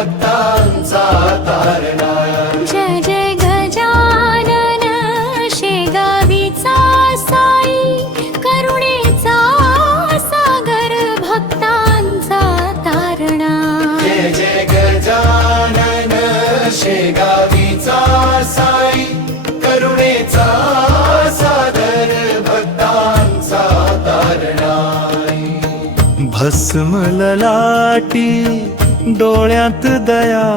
भक्तांचा तारणा। जय जय गजानन शेगावीचा साई, करुणेचा सागर भक्तांचा तारणा। जय जय गजानन शेगावीचा साई, करुणेचा सागर भक्तांचा तारणा। भस्म ललाटी डोळ्यात दया,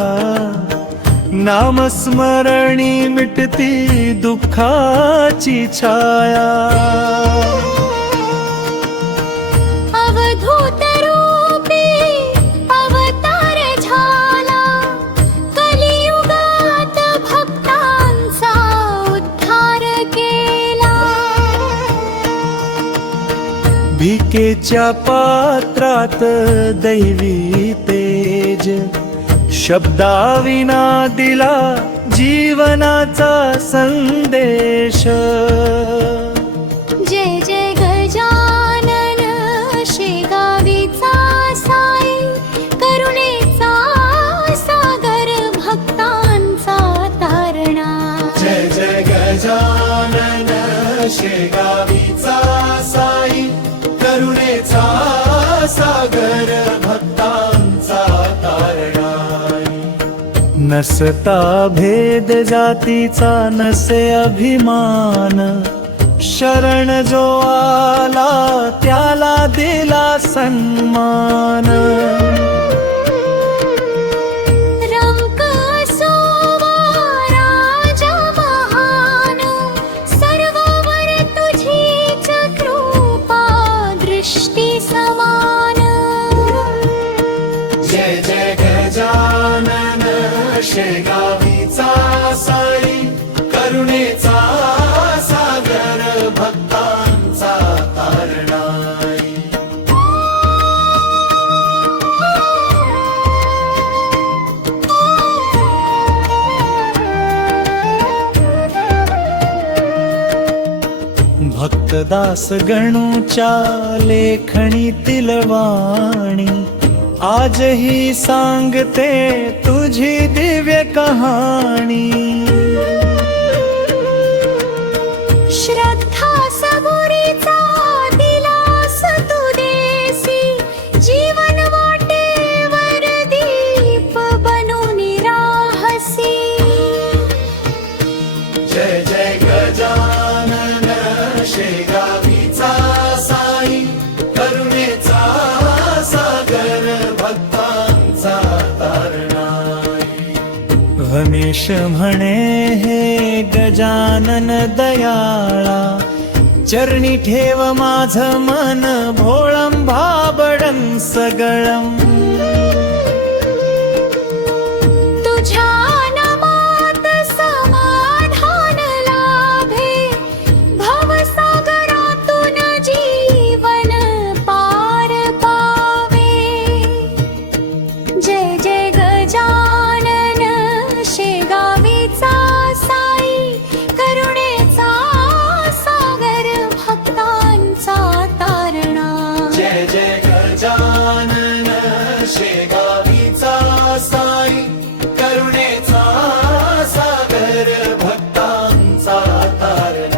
नामस्मरणी मिटती दुःखाची छाया। अवधूत रूपी अवतार झाला, कलियुगात भक्तांचा उद्धार केला। भिकेच्या पात्रात दैवी तेज, शब्दाविना दिला जीवनाचा संदेश। जय जय गजानन शेगावीचा साई, करुणेचा सागर भक्तांचा तारणा। जय जय गजानन शेगावीचा साई, करुणेचा सागर भक्तांचा तारणा। नसता भेद जातीचा नसे अभिमान, शरण जो आला त्याला दिला सन्मान। रंक असोवा राजा महान, सर्ववर तुझीच कृपा दृष्टी समान। जय जय गजानन शेगावीचा साई, करुणेचा सागर भक्तांचा तारणा। भक्तदास गणूच्या लेखणीतील वाणी, आजही सांगते तुझी दिव्य कहाणी। श्रद्धा सबुरीचा दिलास तू देसी, जीवन वाटेवर दीप बनून राहसी। जय जय गजानन शेगावीचा साई, करुणेचा सागर भक्तांचा तारणा। गणेश म्हणे हे गजानन दयाळा, चरणी ठेव माझ मन भोळं भाबडं सगळं। तुझ्या नामात समाधान लाभे, भवसागरातून जीवन पार पावे। जय जय गजानन शेगावीचा साई, करुणेचा सागर भक्तांचा तारणा। जय जय गजानन शेगावीचा साई, करुणेचा सागर भक्तांचा तारणा।